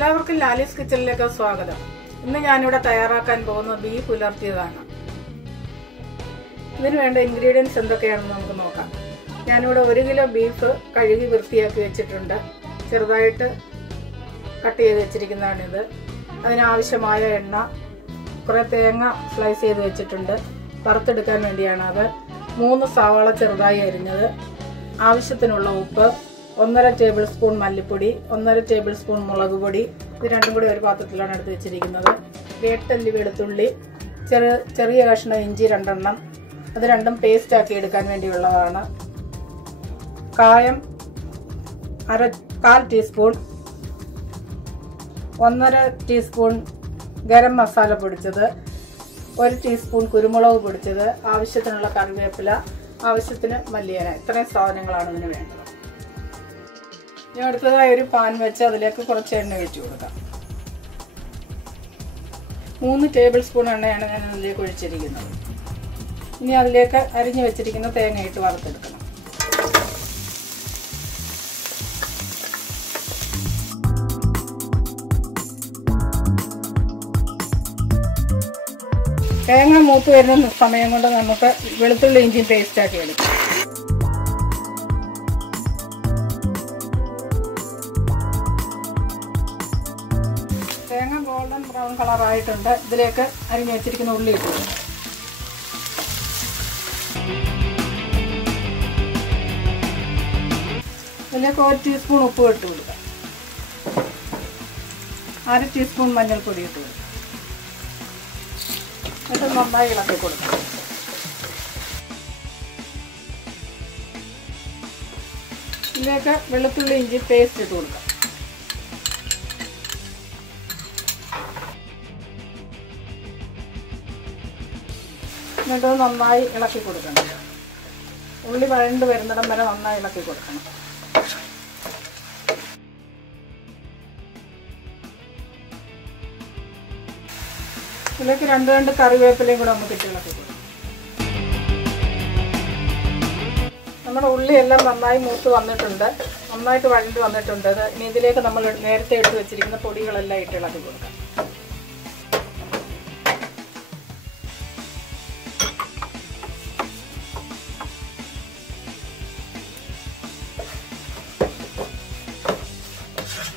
എല്ലാവർക്കും ലാലീസ് കിച്ചണിലേക്ക് സ്വാഗതം. ഇന്ന് ഞാനിവിടെ തയ്യാറാക്കാൻ പോകുന്ന ബീഫ് ഉലർത്തിയതാണ്. ഇതിന് വേണ്ട ഇൻഗ്രീഡിയൻസ് എന്തൊക്കെയാണെന്ന് നമുക്ക് നോക്കാം. ഞാനിവിടെ 1 കിലോ ബീഫ് കഴുകി വൃത്തിയാക്കി വെച്ചിട്ടുണ്ട്. ചെറുതായിട്ട് കട്ട് ചെയ്ത് വെച്ചിരിക്കുന്നതാണിത്. അതിനാവശ്യമായ എണ്ണ, കുറേ തേങ്ങ സ്ലൈസ് ചെയ്ത് വെച്ചിട്ടുണ്ട്. വറുത്തെടുക്കാൻ വേണ്ടിയാണ് അത്. 3 സവാള ചെറുതായി അരിഞ്ഞത്, ആവശ്യത്തിനുള്ള ഉപ്പ്, 1.5 ടേബിൾ സ്പൂൺ മല്ലിപ്പൊടി, 1.5 ടേബിൾ സ്പൂൺ മുളക് പൊടി. ഇത് രണ്ടും കൂടി ഒരു പാത്രത്തിലാണ് എടുത്ത് വെച്ചിരിക്കുന്നത്. 8 അല്ലി വെളുത്തുള്ളി, ചെറിയ കഷ്ണം ഇഞ്ചി 2 എണ്ണം. അത് രണ്ടും പേസ്റ്റ് ആക്കി എടുക്കാൻ വേണ്ടിയുള്ളതാണ്. കായം 1/4 ടീസ്പൂൺ, 1.5 ടീസ്പൂൺ ഗരം മസാല പൊടിച്ചത്, 1 ടീസ്പൂൺ കുരുമുളക് പൊടിച്ചത്, ആവശ്യത്തിനുള്ള കറിവേപ്പില, ആവശ്യത്തിന് മല്ലിയില. ഇത്രയും സാധനങ്ങളാണ് ഇതിന് വേണ്ടത്. ഇനി അടുത്തതായി ഒരു പാൻ വെച്ച് അതിലേക്ക് കുറച്ച് എണ്ണ ഒഴിച്ചു കൊടുക്കാം. 3 ടേബിൾ സ്പൂൺ എണ്ണയാണ് ഞാൻ അതിലേക്ക് ഒഴിച്ചിരിക്കുന്നത്. ഇനി അതിലേക്ക് അരിഞ്ഞു വെച്ചിരിക്കുന്ന തേങ്ങ ഇട്ട് വറുത്തെടുക്കണം. തേങ്ങ മൂത്ത് വരുന്ന സമയം കൊണ്ട് നമുക്ക് വെളുത്തുള്ളി ഇഞ്ചി പേസ്റ്റ് ആക്കി എടുക്കാം. തേങ്ങ ഗോൾഡൻ ബ്രൗൺ കളറായിട്ടുണ്ട്. ഇതിലേക്ക് അരിഞ്ഞു വെച്ചിരിക്കുന്ന ഉള്ളി ഇട്ട് കൊടുക്കും. ഇതിലേക്ക് 1 ടീസ്പൂൺ ഉപ്പ് ഇട്ട് കൊടുക്കാം. 1/2 ടീസ്പൂൺ മഞ്ഞൾപ്പൊടി ഇട്ട് കൊടുക്കാം. എന്നിട്ട് നന്നായി ഇളക്കി കൊടുക്കാം. ഇതിലേക്ക് വെളുത്തുള്ളി ഇഞ്ചി പേസ്റ്റ് ഇട്ട് കൊടുക്കാം. എന്നിട്ട് നന്നായി ഇളക്കി കൊടുക്കണം. ഉള്ളി വഴണ്ട് വരുന്നിടം വരെ നന്നായി ഇളക്കി കൊടുക്കണം. ഇതിലേക്ക് 2 കറിവേപ്പിലയും കൂടെ നമുക്ക് ഇട്ട് ഇളക്കി കൊടുക്കാം. നമ്മുടെ ഉള്ളിയെല്ലാം നന്നായി മൂത്ത് വന്നിട്ടുണ്ട്, നന്നായിട്ട് വഴണ്ട് വന്നിട്ടുണ്ട്. ഇനി ഇതിലേക്ക് നമ്മൾ നേരത്തെ എടുത്ത് വെച്ചിരിക്കുന്ന പൊടികളെല്ലാം ഇട്ട് ഇളക്കി കൊടുക്കാം.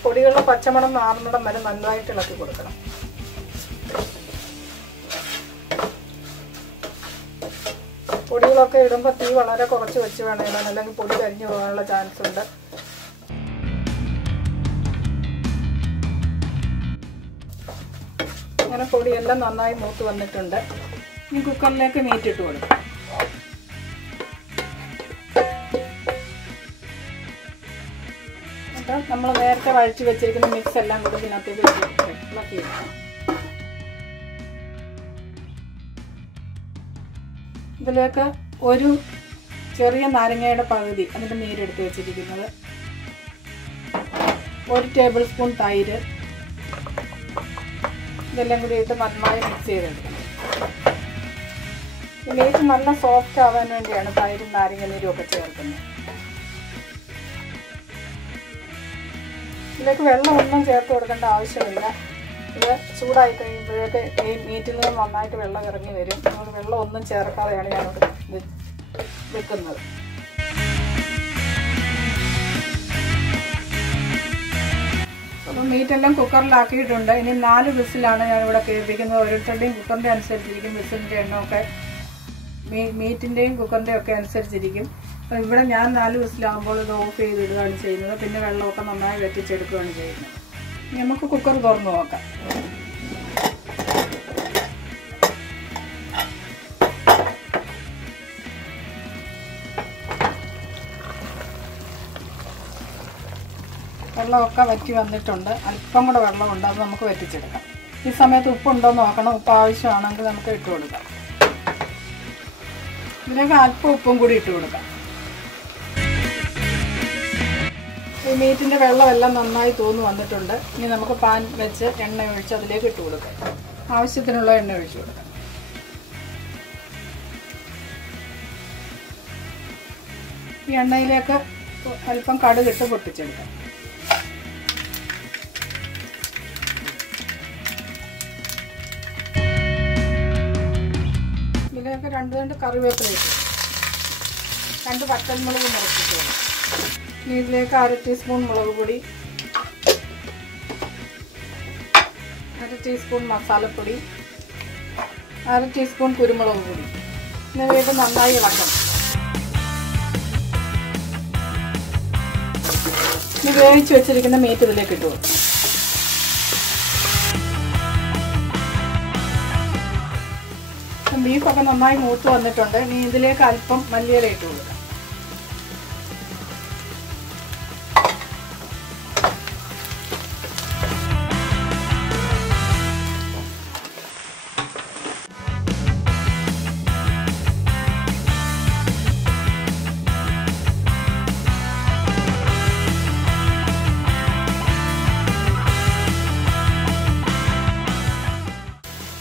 പൊടികളുടെ പച്ചമണം മാറുന്നിടം വരെ നന്നായിട്ട് ഇളക്കി കൊടുക്കണം. പൊടികളൊക്കെ ഇടുമ്പോൾ തീ വളരെ കുറച്ച് വെച്ച് വേണം ഇടാൻ, അല്ലെങ്കിൽ പൊടി കരിഞ്ഞു പോകാനുള്ള ചാൻസ് ഉണ്ട്. അങ്ങനെ പൊടിയെല്ലാം നന്നായി മൂത്ത് വന്നിട്ടുണ്ട്. ഇനി കുക്കറിലേക്ക് മീറ്റ് ഇട്ട് കൊടുക്കും. നമ്മൾ നേരത്തെ വഴറ്റി വെച്ചിരിക്കുന്ന മിക്സ് എല്ലാം കൂടി ഇതിനകത്തേക്ക് ഇളക്കി വെക്കണം. ഇതിലേക്ക് ഒരു ചെറിയ നാരങ്ങയുടെ പകുതി അതിൻ്റെ നീരെടുത്ത് വെച്ചിരിക്കുന്നത്, 1 ടേബിൾ സ്പൂൺ തൈര്, ഇതെല്ലാം കൂടി ഇട്ട് നന്നായി മിക്സ് ചെയ്തെടുക്കണം. ഈ മീറ്റ് നല്ല സോഫ്റ്റ് ആവാൻ വേണ്ടിയാണ് തൈരും നാരങ്ങ നീരും ഒക്കെ ചേർക്കുന്നത്. ഇതിലേക്ക് വെള്ളം ഒന്നും ചേർത്ത് കൊടുക്കേണ്ട ആവശ്യമില്ല. ഇത് ചൂടായി കഴിയുമ്പോഴേക്ക് ഈ മീറ്റിൽ നിന്ന് നന്നായിട്ട് വെള്ളം ഇറങ്ങി വരും. നമ്മൾ വെള്ളം ഒന്നും ചേർക്കാതെയാണ് ഞാനിവിടെ വെക്കുന്നത്. അപ്പം മീറ്റെല്ലാം കുക്കറിലാക്കിയിട്ടുണ്ട്. ഇനി 4 വിസിലാണ് ഞാനിവിടെ കേൾപ്പിക്കുന്നത്. ഓരോരുത്തരുടെയും കുക്കറിൻ്റെ അനുസരിച്ചിരിക്കും വിസിലിൻ്റെ എണ്ണമൊക്കെ, മീറ്റിൻ്റെയും കുക്കറിൻ്റെയും ഒക്കെ അനുസരിച്ചിരിക്കും. അപ്പം ഇവിടെ ഞാൻ 4 വിസിലാകുമ്പോൾ ഇത് ഓഫ് ചെയ്തിടുകയാണ് ചെയ്യുന്നത്. പിന്നെ വെള്ളമൊക്കെ നന്നായി വെറ്റിച്ചെടുക്കുകയാണ് ചെയ്യുന്നത്. നമുക്ക് കുക്കർ തുറന്ന് നോക്കാം. വെള്ളമൊക്കെ വറ്റി വന്നിട്ടുണ്ട്. അല്പം കൂടെ വെള്ളമുണ്ട്, അത് നമുക്ക് വറ്റിച്ചെടുക്കാം. ഈ സമയത്ത് ഉപ്പുണ്ടോ എന്ന് നോക്കണം. ഉപ്പ് ആവശ്യമാണെങ്കിൽ നമുക്ക് ഇട്ട് കൊടുക്കാം. ഇതിലേക്ക് അല്പം ഉപ്പും കൂടി ഇട്ട് കൊടുക്കാം. ഈ മീറ്റിൻ്റെ വെള്ളമെല്ലാം നന്നായി തോന്നു വന്നിട്ടുണ്ട്. ഇനി നമുക്ക് പാൻ വെച്ച് എണ്ണ ഒഴിച്ച് അതിലേക്ക് ഇട്ട് കൊടുക്കാം. ആവശ്യത്തിനുള്ള എണ്ണ ഒഴിച്ചു കൊടുക്കാം. ഈ എണ്ണയിലേക്ക് അല്പം കടുകിട്ട് പൊട്ടിച്ചെടുക്കാം. 2 കറിവേപ്പില ഇട്ടു, 2 പച്ചമുളക് മുറിച്ചിട്ട്. ഇനി ഇതിലേക്ക് 1/2 ടീസ്പൂൺ മുളക് പൊടി, 1/2 ടീസ്പൂൺ മസാലപ്പൊടി, 1/2 ടീസ്പൂൺ കുരുമുളക് പൊടി. എന്നിവയൊക്കെ നന്നായി ഇളക്കണം. ഇനി വേവിച്ച് വെച്ചിരിക്കുന്ന മീറ്റ് ഇതിലേക്ക് ഇട്ടു. ബീഫൊക്കെ നന്നായി മൂത്ത് വന്നിട്ടുണ്ട്. ഇനി ഇതിലേക്ക് അല്പം മല്ലിയില ഇട്ട് കൊടുക്കാം.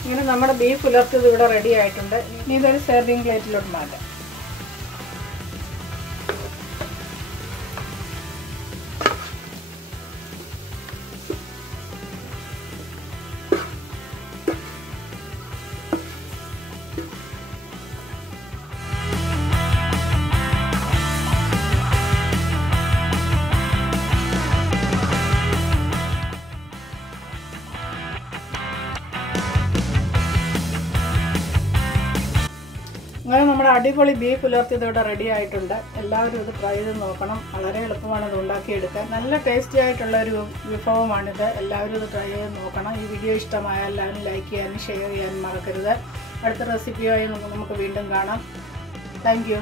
ഇങ്ങനെ നമ്മുടെ ബീഫ് ഉലർത്തിയത് ഇവിടെ റെഡി ആയിട്ടുണ്ട്. ഇനി ഇതൊരു സെർവിങ് പ്ലേറ്റിലോട്ട് മാറ്റാം. അങ്ങനെ നമ്മുടെ അടിപൊളി ബീഫ് ഉലർത്തിയത് ഇവിടെ റെഡി ആയിട്ടുണ്ട്. എല്ലാവരും ഇത് ട്രൈ ചെയ്ത് നോക്കണം. വളരെ എളുപ്പമാണ് ഇത് ഉണ്ടാക്കിയെടുക്കാൻ. നല്ല ടേസ്റ്റി ആയിട്ടുള്ളൊരു വിഭവമാണിത്. എല്ലാവരും ഇത് ട്രൈ ചെയ്ത് നോക്കണം. ഈ വീഡിയോ ഇഷ്ടമായാൽ എല്ലാവരും ലൈക്ക് ചെയ്യാനും ഷെയർ ചെയ്യാനും മറക്കരുത്. അടുത്ത റെസിപ്പിയായി നമുക്ക് വീണ്ടും കാണാം. Thank you.